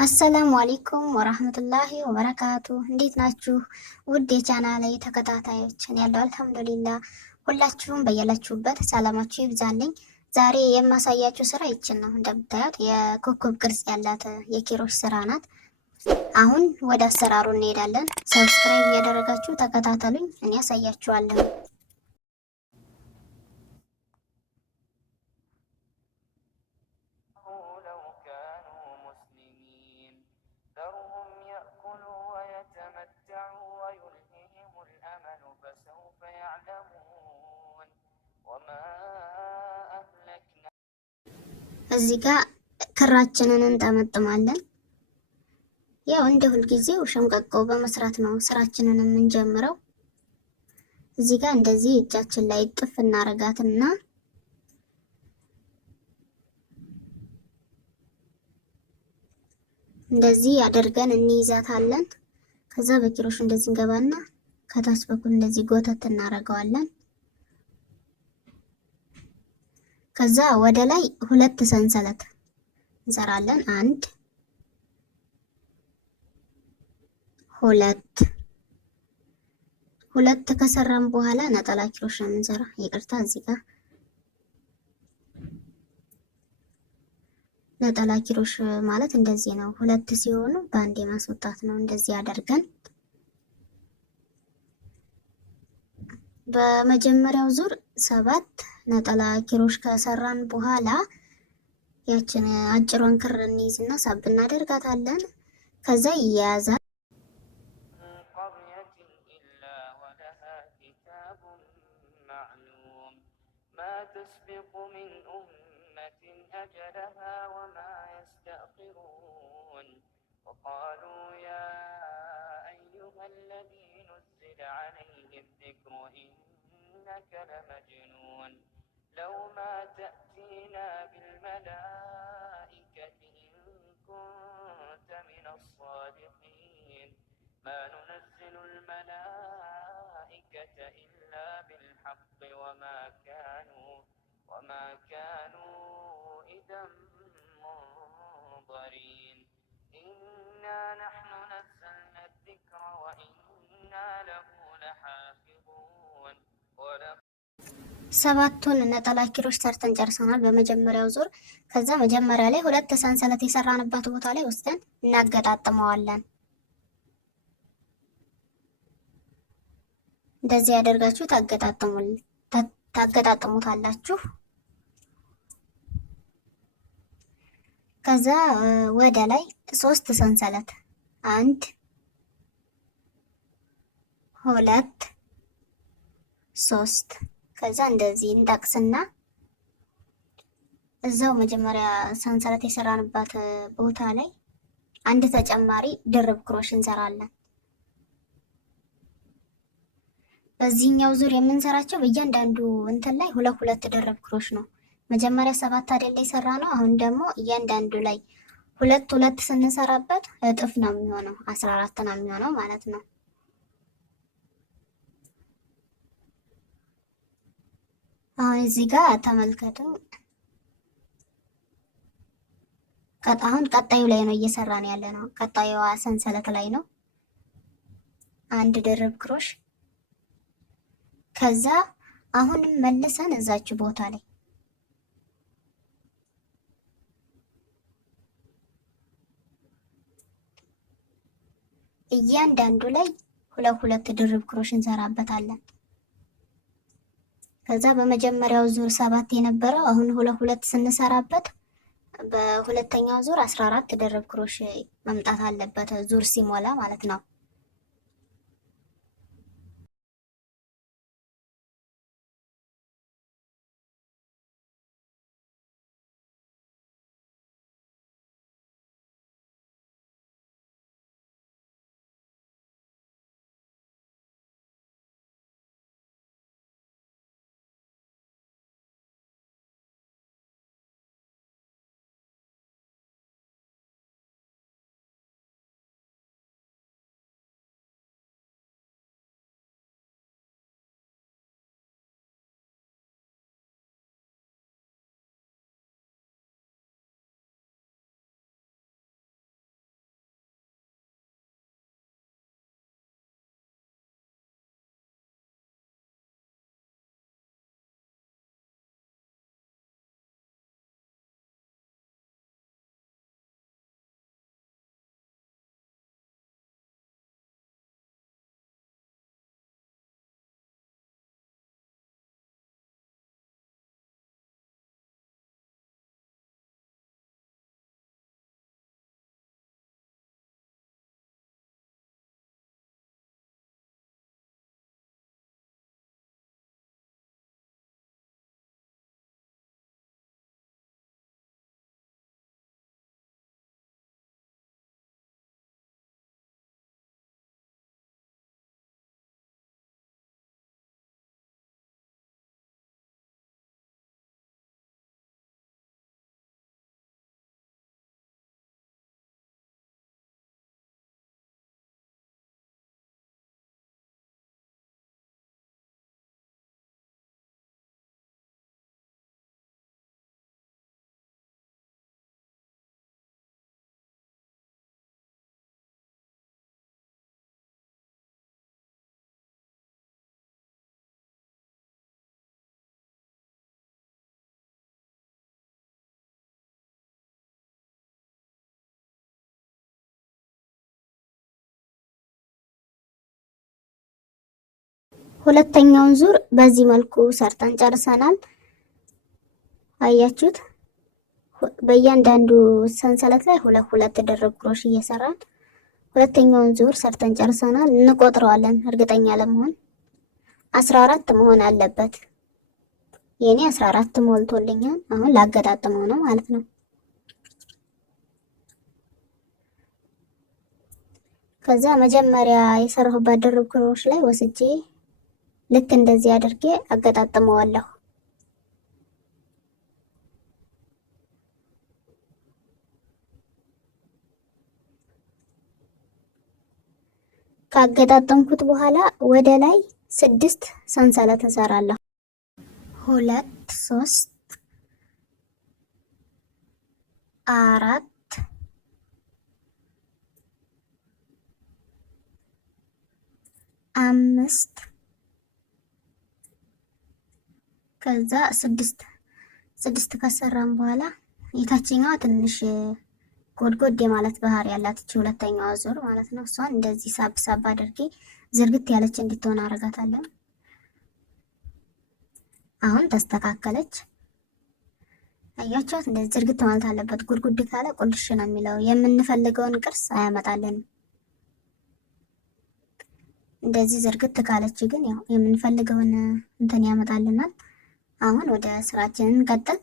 አሰላሙ አለይኩም ወራህመቱላሂ ወበረካቱ። እንዴት ናችሁ ውድ የቻናሌ ተከታታዮች? እኔ ያለው አልሐምዱሊላህ። ሁላችሁም በያላችሁበት ሰላማችሁ ይብዛልኝ። ዛሬ የማሳያችሁ ስራ ይችን ነው። እንደምታዩት የኮከብ ቅርጽ ያላት የኪሮሽ ስራ ናት። አሁን ወደ አሰራሩ እንሄዳለን። ሰብስክራይብ እያደረጋችሁ ተከታተሉኝ፣ እኔ ያሳያችኋለሁ። እዚህ ጋር ክራችንን እንጠመጥማለን። ያው እንደ ሁልጊዜው ሸምቀቆ በመስራት ነው ስራችንን የምንጀምረው። እዚህ ጋር እንደዚህ እጃችን ላይ ጥፍ እናረጋትና እንደዚህ አድርገን እንይዛታለን። ከዛ በኪሮሹ እንደዚህ እንገባና ከታች በኩል እንደዚህ ጎተት እናደርገዋለን። ከዛ ወደ ላይ ሁለት ሰንሰለት እንሰራለን። አንድ ሁለት ከሰራን በኋላ ነጠላ ኪሮሽ ነው የምንሰራ። ይቅርታ እዚህ ጋር ነጠላ ኪሮሽ ማለት እንደዚህ ነው። ሁለት ሲሆኑ በአንዴ ማስወጣት ነው። እንደዚህ አድርገን በመጀመሪያው ዙር 7 ነጠላ ኪሮሽ ከሰራን በኋላ ያችን አጭሯን ክር እንይዝና ሳብ እናደርጋታለን። ከዛ ይያያዛል። وقالوا يا أيها الذي نزل عليه الذكر إنك لمجنون لو ما تأتينا بالملائكة إن كنت من الصادقين ما ننزل الملائكة إلا بالحق وما كانوا إذا منظرين إنا نحن نزلنا الذكر وإنا له لحافظون። ሰባቱን ነጠላ ኪሮሽ ሰርተን ጨርሰናል በመጀመሪያው ዙር። ከዛ መጀመሪያ ላይ ሁለት ሰንሰለት የሰራንበት ቦታ ላይ ወስደን እናገጣጥመዋለን። እንደዚህ ያደርጋችሁ ታገጣጥሙታላችሁ። ከዛ ወደ ላይ 3 ሰንሰለት 1 2 3 ከዛ እንደዚህ እንጠቅስና እዛው መጀመሪያ ሰንሰለት የሰራንባት ቦታ ላይ አንድ ተጨማሪ ድርብ ክሮሽ እንሰራለን። በዚህኛው ዙር የምንሰራቸው በእያንዳንዱ እንትን ላይ ሁለት ድርብ ክሮሽ ነው። መጀመሪያ 7 አይደል የሰራ ነው። አሁን ደግሞ እያንዳንዱ ላይ ሁለት ስንሰራበት እጥፍ ነው የሚሆነው፣ 14 ነው የሚሆነው ማለት ነው። አሁን እዚህ ጋር ተመልከቱ። አሁን ቀጣዩ ላይ ነው እየሰራን ያለ ነው። ቀጣዩዋ ሰንሰለት ላይ ነው አንድ ድርብ ክሮሽ። ከዛ አሁንም መልሰን እዛች ቦታ ላይ እያንዳንዱ ላይ ሁለት ድርብ ክሮሽ እንሰራበታለን። ከዛ በመጀመሪያው ዙር 7 የነበረው አሁን ሁለት ስንሰራበት በሁለተኛው ዙር 14 ድርብ ክሮሽ መምጣት አለበት ዙር ሲሞላ ማለት ነው። ሁለተኛውን ዙር በዚህ መልኩ ሰርተን ጨርሰናል። አያችሁት? በእያንዳንዱ ሰንሰለት ላይ ሁለት ሁለት ድርብ ክሮሽ እየሰራን ሁለተኛውን ዙር ሰርተን ጨርሰናል። እንቆጥረዋለን እርግጠኛ ለመሆን 14 መሆን አለበት። የኔ 14 ሞልቶልኛል። አሁን ላገጣጥመው ነው ማለት ነው። ከዛ መጀመሪያ የሰራሁባት ድርብ ክሮሽ ላይ ወስጄ ልክ እንደዚህ አድርጌ አገጣጥመዋለሁ። ካገጣጠምኩት በኋላ ወደ ላይ 6 ሰንሰለት እንሰራለሁ። 2 3 4 5 ከዛ 6 ከሰራን በኋላ የታችኛዋ ትንሽ ጎድጎድ የማለት ባህሪ ያላት እቺ ሁለተኛዋ ዙር ማለት ነው። እሷን እንደዚህ ሳብ ሳብ አድርጌ ዝርግት ያለች እንድትሆን አረጋታለሁ። አሁን ተስተካከለች። አያችኋት? እንደዚህ ዝርግት ማለት አለበት። ጉድጉድ ካለ ቁልሽ ነው የሚለው። የምንፈልገውን ቅርስ አያመጣልንም። እንደዚህ ዝርግት ካለች ግን ያው የምንፈልገውን እንትን ያመጣልናል። አሁን ወደ ስራችንን እንቀጥል።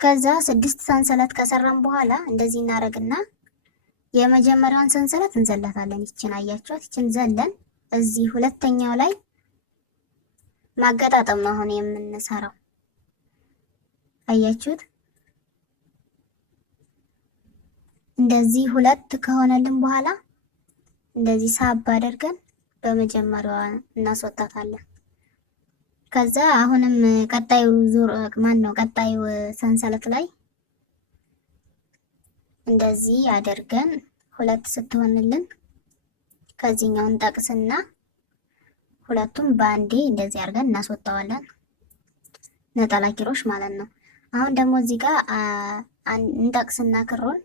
ከዛ 6 ሰንሰለት ከሰራን በኋላ እንደዚህ እናደርግና የመጀመሪያውን ሰንሰለት እንዘላታለን። ይችን አያችኋት? ይችን ዘለን እዚህ ሁለተኛው ላይ ማገጣጠም ነው አሁን የምንሰራው። አያችሁት? እንደዚህ ሁለት ከሆነልን በኋላ እንደዚህ ሳብ አድርገን በመጀመሪያዋ እናስወጣታለን። ከዛ አሁንም ቀጣዩ ዙር ቀጣዩ ሰንሰለት ላይ እንደዚህ አድርገን ሁለት ስትሆንልን ከዚህኛውን ጠቅስና ሁለቱም በአንዴ እንደዚህ አድርገን እናስወጣዋለን። ነጠላ ኪሮሽ ማለት ነው። አሁን ደግሞ እዚህ ጋር እንጠቅስና ክሮን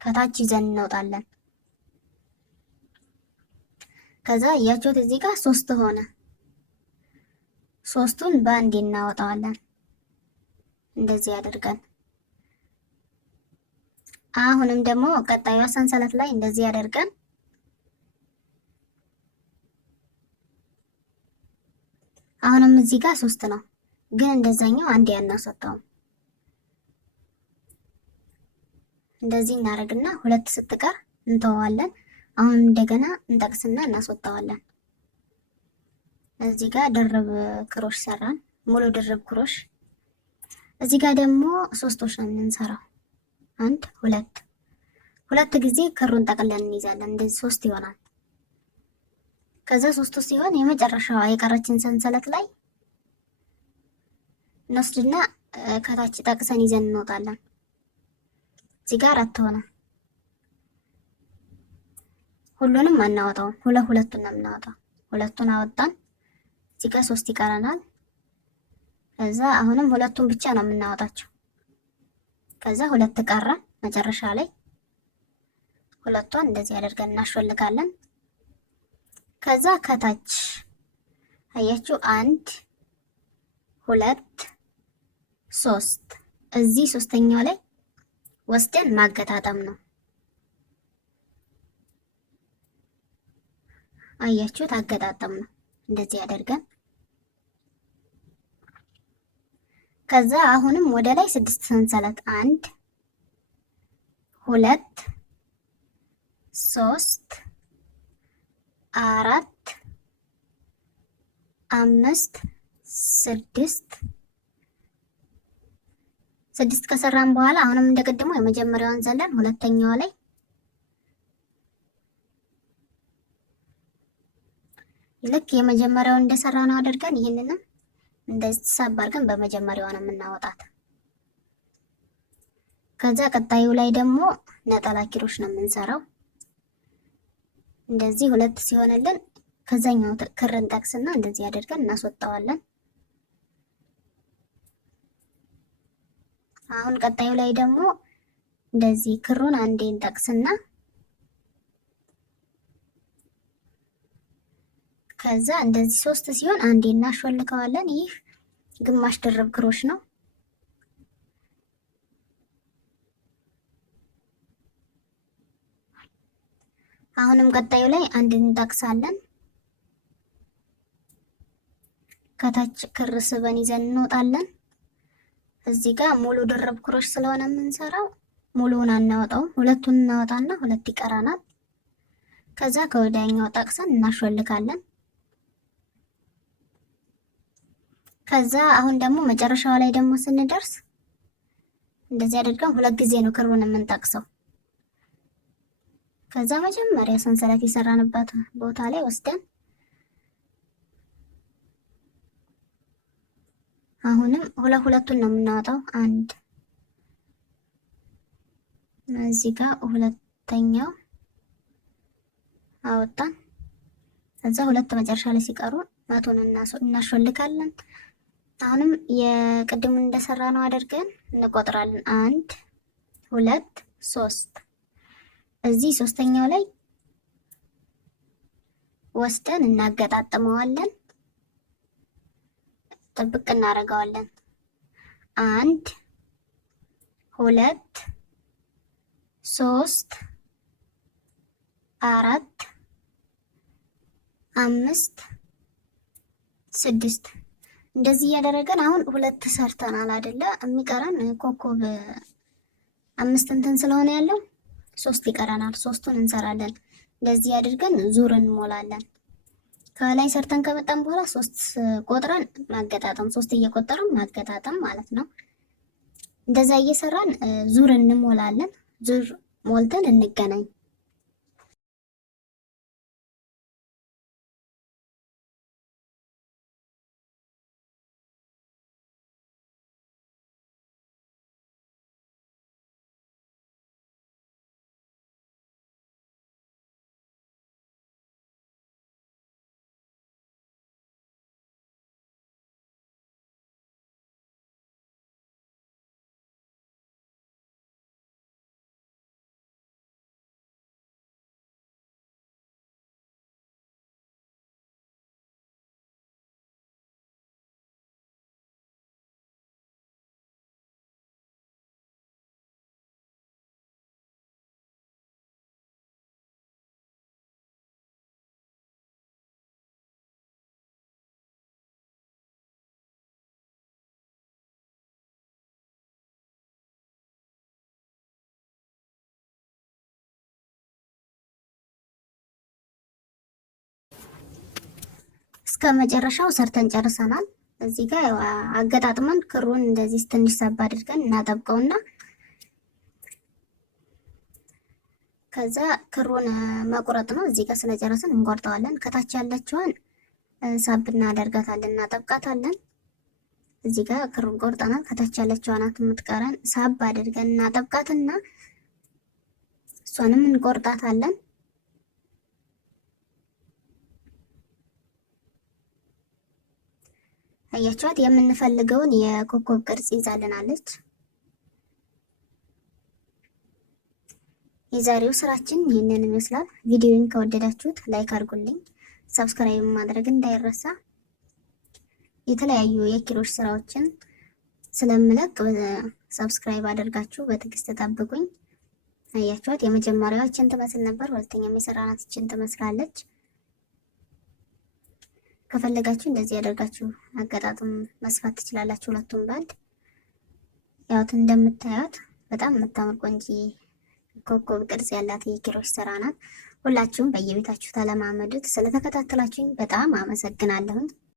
ከታች ይዘን እንወጣለን። ከዛ እያችሁት እዚህ ጋር 3 ሆነ። 3ቱን በአንዴ እናወጣዋለን እንደዚህ አድርገን። አሁንም ደግሞ ቀጣዩ ሰንሰለት ላይ እንደዚህ አድርገን አሁንም እዚህ ጋር 3 ነው፣ ግን እንደዛኛው አንዴ አናስወጣውም። እንደዚህ እናደርግና ሁለት ስትቀር እንተዋለን። አሁን እንደገና እንጠቅስና እናስወጣዋለን። እዚህ ጋር ድርብ ክሮሽ ሰራን፣ ሙሉ ድርብ ክሮሽ። እዚህ ጋር ደግሞ 3ቶች ነው የምንሰራው። 1 2 ሁለት ጊዜ ክሩን ጠቅለን እንይዛለን። እንደዚህ 3 ይሆናል። ከዛ 3ቱ ሲሆን የመጨረሻዋ የቀረችን ሰንሰለት ላይ እንወስድና ከታች ጠቅሰን ይዘን እንወጣለን። እዚህ ጋር 4 ሆነ። ሁሉንም አናወጣውም፣ ሁለቱን ነው የምናወጣው። ሁለቱን አወጣን። እዚህ ጋር 3 ይቀረናል። ከዛ አሁንም ሁለቱን ብቻ ነው የምናወጣቸው። ከዛ 2 ቀረ መጨረሻ ላይ ሁለቷን እንደዚህ አድርገን እናሾልካለን። ከዛ ከታች አያችሁ 1 2 3 እዚህ ሶስተኛው ላይ ወስደን ማገጣጠም ነው። አያችሁት? አገጣጠም ነው እንደዚህ አድርገን። ከዛ አሁንም ወደ ላይ 6 ሰንሰለት 1 2 3 4 5 6 ከሰራን በኋላ አሁንም እንደቀደሙ የመጀመሪያውን ዘለን ሁለተኛዋ ላይ ልክ የመጀመሪያውን እንደሰራ ነው አድርገን ይህንንም እንደዚህ ሳብ አድርገን በመጀመሪያው ነው የምናወጣት። ከዛ ቀጣዩ ላይ ደግሞ ነጠላ ኪሮሽ ነው የምንሰራው። እንደዚህ 2 ሲሆንልን ከዛኛው ክርን ጠቅስና እንደዚህ አድርገን እናስወጣዋለን። አሁን ቀጣዩ ላይ ደግሞ እንደዚህ ክሩን አንዴ እንጠቅስና ከዛ እንደዚህ 3 ሲሆን አንዴ እናሾልከዋለን። ይህ ግማሽ ድርብ ክሮሽ ነው። አሁንም ቀጣዩ ላይ አንድ እንጠቅሳለን። ከታች ክር ስበን ይዘን እንወጣለን። እዚህ ጋር ሙሉ ድርብ ክሮሽ ስለሆነ የምንሰራው ሙሉውን አናወጣውም። ሁለቱን እናወጣና ሁለት ይቀራናል። ከዛ ከወዲያኛው ጠቅሰን እናሾልካለን። ከዛ አሁን ደግሞ መጨረሻው ላይ ደግሞ ስንደርስ እንደዚህ አድርገን 2 ጊዜ ነው ክሩን የምንጠቅሰው። ከዛ መጀመሪያ ሰንሰለት የሰራንበት ቦታ ላይ ወስደን አሁንም ሁለቱን ነው የምናወጣው። አንድ እዚህ ጋር ሁለተኛው አወጣን። ከዛ 2 መጨረሻ ላይ ሲቀሩ መቶን እናሾልካለን። አሁንም የቅድሙን እንደሰራ ነው አድርገን እንቆጥራለን። 1 2 3 እዚህ 3ኛው ላይ ወስደን እናገጣጥመዋለን። ጥብቅ እናደርገዋለን። 1 2 3 4 5 6 እንደዚህ እያደረገን አሁን 2 ሰርተናል አይደለ? የሚቀረን ኮከብ 5 እንትን ስለሆነ ያለው 3 ይቀረናል። 3ቱን እንሰራለን። እንደዚህ አድርገን ዙር እንሞላለን። ከላይ ሰርተን ከመጣን በኋላ 3 ቆጥረን ማገጣጠም፣ 3 እየቆጠረን ማገጣጠም ማለት ነው። እንደዛ እየሰራን ዙር እንሞላለን። ዙር ሞልተን እንገናኝ። እስከ መጨረሻው ሰርተን ጨርሰናል። እዚህ ጋር አገጣጥመን ክሩን እንደዚህ ትንሽ ሰባ አድርገን እናጠብቀውና ከዛ ክሩን መቁረጥ ነው። እዚህ ጋር ስለጨረስን እንቆርጠዋለን። ከታች ያለችዋን ሳብ እናደርጋታለን፣ እናጠብቃታለን። እዚህ ጋር ክሩን ቆርጠናል። ከታች ያለችዋ ናት የምትቀረን። ሳብ አድርገን እናጠብቃትና እሷንም እንቆርጣታለን። አያችኋት? የምንፈልገውን የኮከብ ቅርጽ ይዛልናለች። የዛሬው ስራችን ይህንን ይመስላል። ቪዲዮውን ከወደዳችሁት ላይክ አድርጉልኝ፣ ሰብስክራይብ ማድረግ እንዳይረሳ። የተለያዩ የኪሮሽ ስራዎችን ስለምለቅ ሰብስክራይብ አድርጋችሁ በትዕግስት ጠብቁኝ። አያችኋት? የመጀመሪያዋ እችን ትመስል ነበር። ሁለተኛም የሰራናት እችን ትመስላለች። ከፈለጋችሁ እንደዚህ ያደርጋችሁ አገጣጥም መስፋት ትችላላችሁ። ሁለቱም ባንድ ያውት እንደምታዩት በጣም የምታምር ቆንጂ ኮከብ ቅርጽ ያላት የኪሮሽ ስራ ናት። ሁላችሁም በየቤታችሁ ተለማመዱት። ስለተከታተላችሁኝ በጣም አመሰግናለሁኝ።